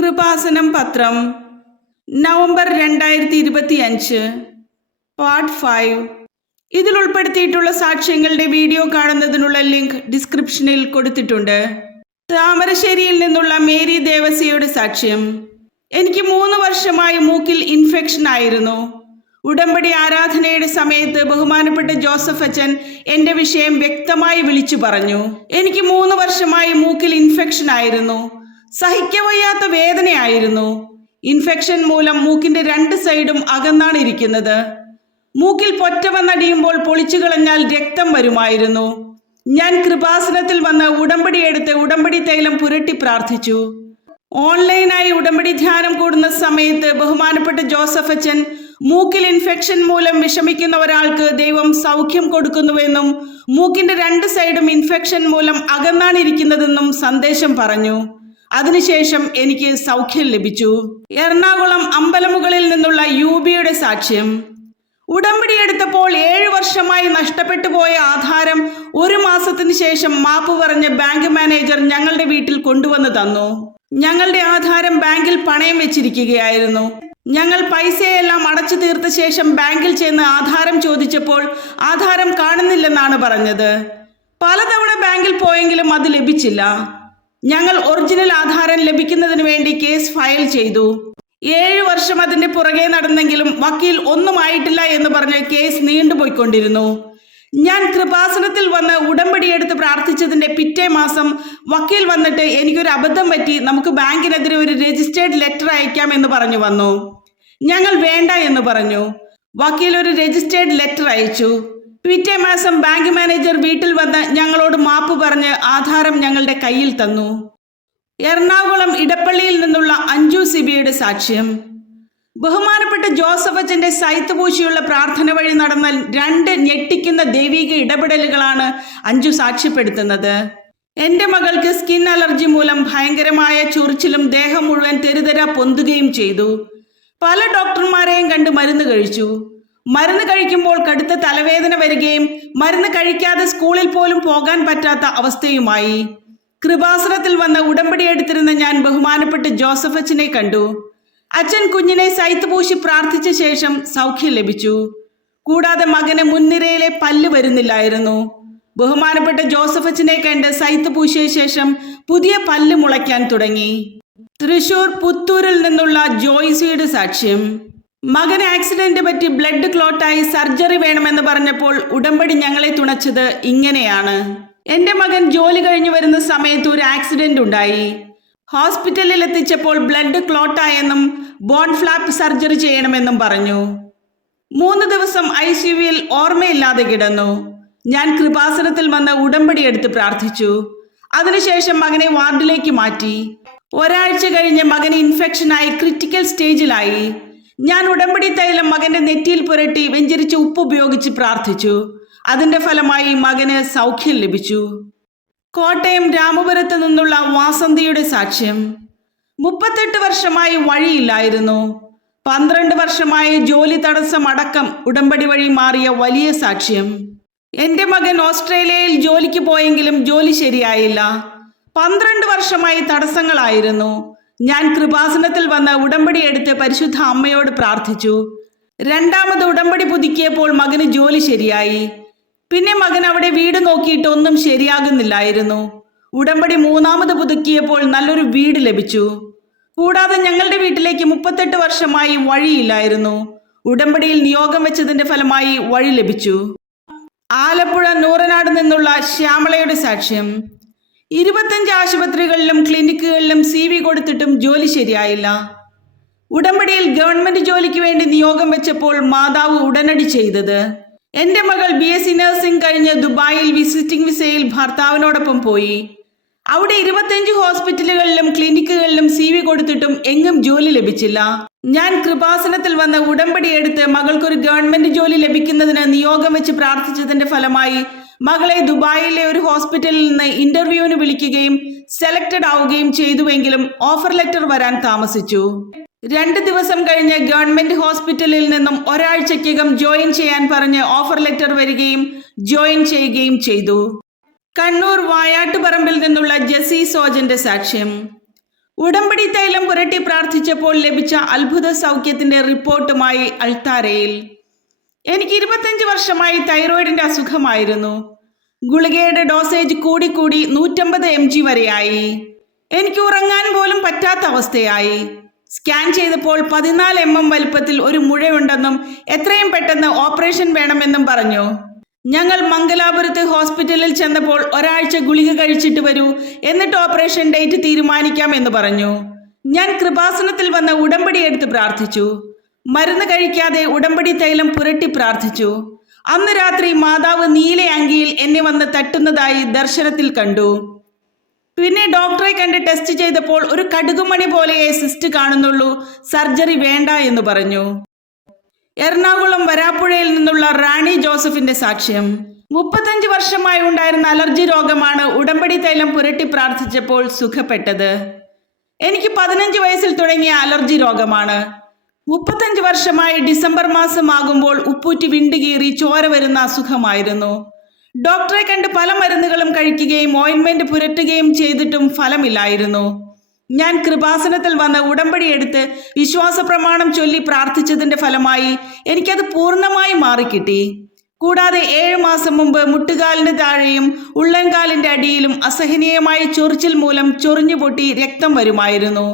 കൃപാസനം പത്രം November 2025 part 5. ഇതിൽ ഉൾപ്പെടുത്തിയിട്ടുള്ള സാക്ഷ്യങ്ങളുടെ വീഡിയോ കാണുന്നതിനുള്ള ലിങ്ക് ഡിസ്ക്രിപ്ഷനിൽ കൊടുത്തിട്ടുണ്ട്. താമരശ്ശേരിയിൽ നിന്നുള്ള മേരി ദേവസിയുടെ സാക്ഷ്യം. എനിക്ക് 3 വർഷമായി മൂക്കിൽ ഇൻഫെക്ഷൻ ആയിരുന്നു. ഉടമ്പടി ആരാധനയുടെ സമയത്ത് ബഹുമാനപ്പെട്ട ജോസഫ് അച്ഛൻ എൻ്റെ വിഷയം വ്യക്തമായി വിളിച്ചു പറഞ്ഞു. എനിക്ക് 3 വർഷമായി മൂക്കിൽ ഇൻഫെക്ഷൻ ആയിരുന്നു. സഹിക്കവയ്യാത്ത വേദനയായിരുന്നു. ഇൻഫെക്ഷൻ മൂലം മൂക്കിന്റെ 2 സൈഡും അകന്നാണ് ഇരിക്കുന്നത്. മൂക്കിൽ പൊറ്റ വന്നടിയുമ്പോൾ പൊളിച്ചു കളഞ്ഞാൽ രക്തം വരുമായിരുന്നു. ഞാൻ കൃപാസനത്തിൽ വന്ന് ഉടമ്പടി എടുത്ത് ഉടമ്പടി തൈലം പുരട്ടി പ്രാർത്ഥിച്ചു. ഓൺലൈനായി ഉടമ്പടി ധ്യാനം കൂടുന്ന സമയത്ത് ബഹുമാനപ്പെട്ട ജോസഫ് അച്ഛൻ മൂക്കിൽ ഇൻഫെക്ഷൻ മൂലം വിഷമിക്കുന്ന ഒരാൾക്ക് ദൈവം സൗഖ്യം കൊടുക്കുന്നുവെന്നും മൂക്കിന്റെ 2 സൈഡും ഇൻഫെക്ഷൻ മൂലം അകന്നാണ് ഇരിക്കുന്നതെന്നും സന്ദേശം പറഞ്ഞു. അതിനുശേഷം എനിക്ക് സൗഖ്യം ലഭിച്ചു. എറണാകുളം അമ്പലമുകളിൽ നിന്നുള്ള യൂബിയുടെ സാക്ഷ്യം. ഉടമ്പടി എടുത്തപ്പോൾ 7 വർഷമായി നഷ്ടപ്പെട്ടു പോയ ആധാരം 1 മാസത്തിന് ശേഷം മാപ്പ് പറഞ്ഞ് ബാങ്ക് മാനേജർ ഞങ്ങളുടെ വീട്ടിൽ കൊണ്ടുവന്ന് തന്നു. ഞങ്ങളുടെ ആധാരം ബാങ്കിൽ പണയം വെച്ചിരിക്കുകയായിരുന്നു. ഞങ്ങൾ പൈസയെല്ലാം അടച്ചു തീർത്ത ശേഷം ബാങ്കിൽ ചെന്ന് ആധാരം ചോദിച്ചപ്പോൾ ആധാരം കാണുന്നില്ലെന്നാണ് പറഞ്ഞത്. പലതവണ ബാങ്കിൽ പോയെങ്കിലും അത് ലഭിച്ചില്ല. ഞങ്ങൾ ഒറിജിനൽ ആധാരം ലഭിക്കുന്നതിന് വേണ്ടി കേസ് ഫയൽ ചെയ്തു. 7 വർഷം അതിന്റെ പുറകെ നടന്നെങ്കിലും വക്കീൽ ഒന്നും ആയിട്ടില്ല എന്ന് പറഞ്ഞ് കേസ് നീണ്ടുപോയിക്കൊണ്ടിരുന്നു. ഞാൻ കൃപാസനത്തിൽ വന്ന് ഉടമ്പടിയെടുത്ത് പ്രാർത്ഥിച്ചതിന്റെ പിറ്റേ മാസം വക്കീൽ വന്നിട്ട് എനിക്കൊരു അബദ്ധം പറ്റി, നമുക്ക് ബാങ്കിനെതിരെ ഒരു രജിസ്റ്റേർഡ് ലെറ്റർ അയക്കാം എന്ന് പറഞ്ഞു വന്നു. ഞങ്ങൾ വേണ്ട എന്ന് പറഞ്ഞു. വക്കീൽ ഒരു രജിസ്റ്റേർഡ് ലെറ്റർ അയച്ചു. പിറ്റേ മാസം ബാങ്ക് മാനേജർ വീട്ടിൽ വന്ന് ഞങ്ങളോട് മാപ്പ് പറഞ്ഞ് ആധാരം ഞങ്ങളുടെ കയ്യിൽ തന്നു. എറണാകുളം ഇടപ്പള്ളിയിൽ നിന്നുള്ള അഞ്ജു സിബിയുടെ സാക്ഷ്യം. ബഹുമാനപ്പെട്ട ജോസഫ് അച്ഛൻ്റെ സൈത്ത് പൂശിയുള്ള പ്രാർത്ഥന വഴി നടന്ന 2 ഞെട്ടിക്കുന്ന ദൈവിക ഇടപെടലുകളാണ് അഞ്ജു സാക്ഷ്യപ്പെടുത്തുന്നത്. എൻ്റെ മകൾക്ക് സ്കിൻ അലർജി മൂലം ഭയങ്കരമായ ചൊറിച്ചിലും ദേഹം മുഴുവൻ തെരുതെര പൊന്തുകയും ചെയ്തു. പല ഡോക്ടർമാരെയും കണ്ട് മരുന്ന് കഴിച്ചു. മരുന്ന് കഴിക്കുമ്പോൾ കടുത്ത തലവേദന വരികയും മരുന്ന് കഴിക്കാതെ സ്കൂളിൽ പോലും പോകാൻ പറ്റാത്ത അവസ്ഥയുമായി. കൃപാസനത്തിൽ വന്ന് ഉടമ്പടി എടുത്തിരുന്ന ഞാൻ ബഹുമാനപ്പെട്ട ജോസഫ് അച്ഛനെ കണ്ടു. അച്ഛൻ കുഞ്ഞിനെ സൈത്ത് പൂശി പ്രാർത്ഥിച്ച ശേഷം സൗഖ്യം ലഭിച്ചു. കൂടാതെ മകന് മുൻനിരയിലെ പല്ല് വരുന്നില്ലായിരുന്നു. ബഹുമാനപ്പെട്ട ജോസഫ് അച്ഛനെ കണ്ട് സൈത്ത് പൂശിയ ശേഷം പുതിയ പല്ല് മുളയ്ക്കാൻ തുടങ്ങി. തൃശൂർ പുത്തൂരിൽ നിന്നുള്ള ജോയ്സിയുടെ സാക്ഷ്യം. മകന് ആക്സിഡന്റ് പറ്റി ബ്ലഡ് ക്ലോട്ടായി സർജറി വേണമെന്ന് പറഞ്ഞപ്പോൾ ഉടമ്പടി ഞങ്ങളെ തുണച്ചത് ഇങ്ങനെയാണ്. എൻ്റെ മകൻ ജോലി കഴിഞ്ഞു വരുന്ന സമയത്ത് ഒരു ആക്സിഡന്റ് ഉണ്ടായി. ഹോസ്പിറ്റലിൽ എത്തിച്ചപ്പോൾ ബ്ലഡ് ക്ലോട്ടായെന്നും ബോൺ ഫ്ലാപ്പ് സർജറി ചെയ്യണമെന്നും പറഞ്ഞു. 3 ദിവസം ICUവിൽ ഓർമ്മയില്ലാതെ കിടന്നു. ഞാൻ കൃപാസനത്തിൽ വന്ന് ഉടമ്പടി എടുത്ത് പ്രാർത്ഥിച്ചു. അതിനുശേഷം മകനെ വാർഡിലേക്ക് മാറ്റി. ഒരാഴ്ച കഴിഞ്ഞ് മകന് ഇൻഫെക്ഷനായി ക്രിട്ടിക്കൽ സ്റ്റേജിലായി. ഞാൻ ഉടമ്പടി തൈലം മകന്റെ നെറ്റിയിൽ പുരട്ടി വെഞ്ചരിച്ച് ഉപ്പ് ഉപയോഗിച്ച് പ്രാർത്ഥിച്ചു. അതിന്റെ ഫലമായി മകന് സൗഖ്യം ലഭിച്ചു. കോട്ടയം രാമപുരത്ത് നിന്നുള്ള വാസന്തിയുടെ സാക്ഷ്യം. 38 വർഷമായി വഴിയില്ലായിരുന്നു. 12 വർഷമായി ജോലി തടസ്സം അടക്കം ഉടമ്പടി വഴി മാറിയ വലിയ സാക്ഷ്യം. എൻ്റെ മകൻ ഓസ്ട്രേലിയയിൽ ജോലിക്ക് പോയെങ്കിലും ജോലി ശരിയായില്ല. 12 വർഷമായി തടസ്സങ്ങളായിരുന്നു. ഞാൻ കൃപാസനത്തിൽ വന്ന് ഉടമ്പടി എടുത്ത് പരിശുദ്ധ അമ്മയോട് പ്രാർത്ഥിച്ചു. 2ാമത് ഉടമ്പടി പുതുക്കിയപ്പോൾ മകന് ജോലി ശരിയായി. പിന്നെ മകൻ അവിടെ വീട് നോക്കിയിട്ട് ഒന്നും ശരിയാകുന്നില്ലായിരുന്നു. ഉടമ്പടി 3ാമത് പുതുക്കിയപ്പോൾ നല്ലൊരു വീട് ലഭിച്ചു. കൂടാതെ ഞങ്ങളുടെ വീട്ടിലേക്ക് 38 വർഷമായി വഴിയില്ലായിരുന്നു. ഉടമ്പടിയിൽ നിയോഗം വെച്ചതിന്റെ ഫലമായി വഴി ലഭിച്ചു. ആലപ്പുഴ നൂറനാട് നിന്നുള്ള ശ്യാമളയുടെ സാക്ഷ്യം. 25 ആശുപത്രികളിലും ക്ലിനിക്കുകളിലും CV കൊടുത്തിട്ടും ജോലി ശരിയായില്ല. ഉടമ്പടിയിൽ ഗവൺമെന്റ് ജോലിക്ക് വേണ്ടി നിയോഗം വെച്ചപ്പോൾ മാതാവ് ഉടനടി ചെയ്തത്. എൻ്റെ മകൾ BSc നഴ്സിംഗ് കഴിഞ്ഞ് ദുബായിൽ വിസിറ്റിംഗ് വിസയിൽ ഭർത്താവിനോടൊപ്പം പോയി. അവിടെ 25 ഹോസ്പിറ്റലുകളിലും ക്ലിനിക്കുകളിലും CV കൊടുത്തിട്ടും എങ്ങും ജോലി ലഭിച്ചില്ല. ഞാൻ കൃപാസനത്തിൽ വന്ന് ഉടമ്പടി എടുത്ത് മകൾക്കൊരു ഗവൺമെന്റ് ജോലി ലഭിക്കുന്നതിന് നിയോഗം വെച്ച് പ്രാർത്ഥിച്ചതിന്റെ ഫലമായി മകളെ ദുബായിലെ ഒരു ഹോസ്പിറ്റലിൽ നിന്ന് ഇന്റർവ്യൂവിന് വിളിക്കുകയും സെലക്റ്റഡ് ആവുകയും ചെയ്തുവെങ്കിലും ഓഫർ ലെറ്റർ വരാൻ താമസിച്ചു. 2 ദിവസം കഴിഞ്ഞ് ഗവൺമെന്റ് ഹോസ്പിറ്റലിൽ നിന്നും ഒരാഴ്ചയ്ക്കകം ജോയിൻ ചെയ്യാൻ പറഞ്ഞ് ഓഫർ ലെറ്റർ വരികയും ജോയിൻ ചെയ്യുകയും ചെയ്തു. കണ്ണൂർ വായാട്ടുപറമ്പിൽ നിന്നുള്ള ജെസി സോജന്റെ സാക്ഷ്യം. ഉടമ്പടി തൈലം പുരട്ടി പ്രാർത്ഥിച്ചപ്പോൾ ലഭിച്ച അത്ഭുത സൗഖ്യത്തിന്റെ റിപ്പോർട്ടുമായി അൾത്താരയിൽ. എനിക്ക് 25 വർഷമായി തൈറോയിഡിന്റെ അസുഖമായിരുന്നു. ഗുളികയുടെ ഡോസേജ് കൂടിക്കൂടി 150 mg വരെയായി. എനിക്ക് ഉറങ്ങാൻ പോലും പറ്റാത്ത അവസ്ഥയായി. സ്കാൻ ചെയ്തപ്പോൾ 14 mm വലുപ്പത്തിൽ ഒരു മുഴയുണ്ടെന്നും എത്രയും പെട്ടെന്ന് ഓപ്പറേഷൻ വേണമെന്നും പറഞ്ഞു. ഞങ്ങൾ മംഗലാപുരത്ത് ഹോസ്പിറ്റലിൽ ചെന്നപ്പോൾ ഒരാഴ്ച ഗുളിക കഴിച്ചിട്ട് വരൂ, എന്നിട്ട് ഓപ്പറേഷൻ ഡേറ്റ് തീരുമാനിക്കാം എന്ന് പറഞ്ഞു. ഞാൻ കൃപാസനത്തിൽ വന്ന് ഉടമ്പടി എടുത്ത് പ്രാർത്ഥിച്ചു. മരുന്ന് കഴിക്കാതെ ഉടമ്പടി തൈലം പുരട്ടി പ്രാർത്ഥിച്ചു. അന്ന് രാത്രി മാതാവ് നീല അങ്കിയിൽ എന്നെ വന്ന് തട്ടുന്നതായി ദർശനത്തിൽ കണ്ടു. പിന്നെ ഡോക്ടറെ കണ്ട് ടെസ്റ്റ് ചെയ്തപ്പോൾ ഒരു കടുകുമണി പോലെയേ സിസ്റ്റ് കാണുന്നുള്ളൂ, സർജറി വേണ്ട എന്ന് പറഞ്ഞു. എറണാകുളം വരാപ്പുഴയിൽ നിന്നുള്ള റാണി ജോസഫിന്റെ സാക്ഷ്യം. 35 വർഷമായി ഉണ്ടായിരുന്ന അലർജി രോഗമാണ് ഉടമ്പടി തൈലം പുരട്ടി പ്രാർത്ഥിച്ചപ്പോൾ സുഖപ്പെട്ടത്. എനിക്ക് 15 വയസ്സിൽ തുടങ്ങിയ അലർജി രോഗമാണ്. 35 വർഷമായി ഡിസംബർ മാസം ആകുമ്പോൾ ഉപ്പൂറ്റി വിണ്ടുകീറി ചോര വരുന്ന അസുഖമായിരുന്നു. ഡോക്ടറെ കണ്ട് പല മരുന്നുകളും കഴിക്കുകയും ഓയിൻമെന്റ് പുരട്ടുകയും ചെയ്തിട്ടും ഫലമില്ലായിരുന്നു. ഞാൻ കൃപാസനത്തിൽ വന്ന് ഉടമ്പടി എടുത്ത് വിശ്വാസ പ്രമാണം ചൊല്ലി പ്രാർത്ഥിച്ചതിന്റെ ഫലമായി എനിക്കത് പൂർണ്ണമായി മാറിക്കിട്ടി. കൂടാതെ 7 മാസം മുമ്പ് മുട്ടുകാലിന് താഴെയും ഉള്ളൻകാലിന്റെ അടിയിലും അസഹനീയമായ ചൊറിച്ചിൽ മൂലം ചൊറിഞ്ഞു പൊട്ടി രക്തം വരുമായിരുന്നു.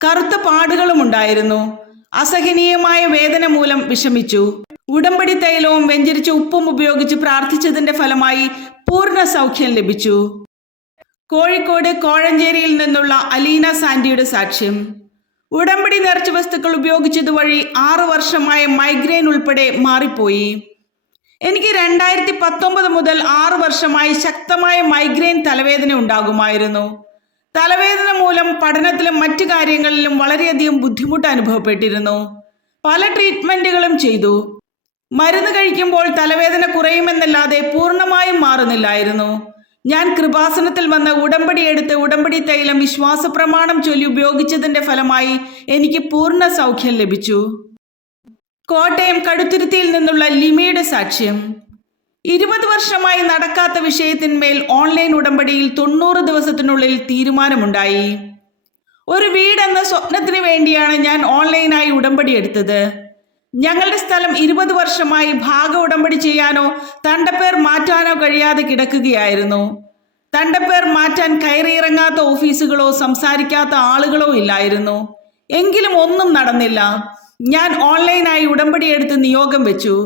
കറുത്ത പാടുകളും ഉണ്ടായിരുന്നു. അസഹനീയമായ വേദന മൂലം വിഷമിച്ചു. ഉടമ്പടി തൈലവും വെഞ്ചരിച്ച ഉപ്പും ഉപയോഗിച്ച് പ്രാർത്ഥിച്ചതിന്റെ ഫലമായി പൂർണ്ണ സൗഖ്യം ലഭിച്ചു. കോഴിക്കോട് കോഴഞ്ചേരിയിൽ നിന്നുള്ള അലീന സാൻഡിയുടെ സാക്ഷ്യം. ഉടമ്പടി നേർച്ച വസ്തുക്കൾ ഉപയോഗിച്ചതുവഴി 6 വർഷമായ മൈഗ്രെയിൻ ഉൾപ്പെടെ മാറിപ്പോയി. എനിക്ക് 2019 മുതൽ 6 വർഷമായി ശക്തമായ മൈഗ്രെയിൻ തലവേദന ഉണ്ടാകുമായിരുന്നു. തലവേദന മൂലം പഠനത്തിലും മറ്റു കാര്യങ്ങളിലും വളരെയധികം ബുദ്ധിമുട്ട് അനുഭവപ്പെട്ടിരുന്നു. പല ട്രീറ്റ്മെന്റുകളും ചെയ്തു. മരുന്ന് കഴിക്കുമ്പോൾ തലവേദന കുറയുമെന്നല്ലാതെ പൂർണ്ണമായും മാറുന്നില്ലായിരുന്നു. ഞാൻ കൃപാസനത്തിൽ വന്ന് ഉടമ്പടി എടുത്ത് ഉടമ്പടി തൈലം വിശ്വാസ പ്രമാണം ചൊല്ലി ഉപയോഗിച്ചതിന്റെ ഫലമായി എനിക്ക് പൂർണ്ണ സൗഖ്യം ലഭിച്ചു. കോട്ടയം കടുത്തുരുത്തിയിൽ നിന്നുള്ള ലിമിയുടെ സാക്ഷ്യം. 20 വർഷമായി നടക്കാത്ത വിഷയത്തിന്മേൽ ഓൺലൈൻ ഉടമ്പടിയിൽ 90 ദിവസത്തിനുള്ളിൽ തീരുമാനമുണ്ടായി. ഒരു വീടെന്ന സ്വപ്നത്തിന് വേണ്ടിയാണ് ഞാൻ ഓൺലൈനായി ഉടമ്പടി എടുത്തത്. ഞങ്ങളുടെ സ്ഥലം 20 വർഷമായി ഭാഗ ഉടമ്പടി ചെയ്യാനോ തണ്ടപ്പേർ മാറ്റാനോ കഴിയാതെ കിടക്കുകയായിരുന്നു. തണ്ടപ്പേർ മാറ്റാൻ കയറിയിറങ്ങാത്ത ഓഫീസുകളോ സംസാരിക്കാത്ത ആളുകളോ ഇല്ലായിരുന്നു. എങ്കിലും ഒന്നും നടന്നില്ല. ഞാൻ ഓൺലൈനായി ഉടമ്പടി എടുത്ത് നിയോഗം വെച്ചു.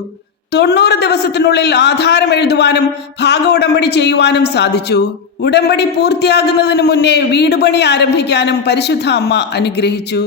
90 ദിവസത്തിനുള്ളിൽ ആധാരം എഴുതുവാനും ഭാഗ ഉടമ്പടി ചെയ്യുവാനും സാധിച്ചു. ഉടമ്പടി പൂർത്തിയാകുന്നതിന് മുന്നേ വീടുപണി ആരംഭിക്കാനും പരിശുദ്ധ അമ്മ അനുഗ്രഹിച്ചു.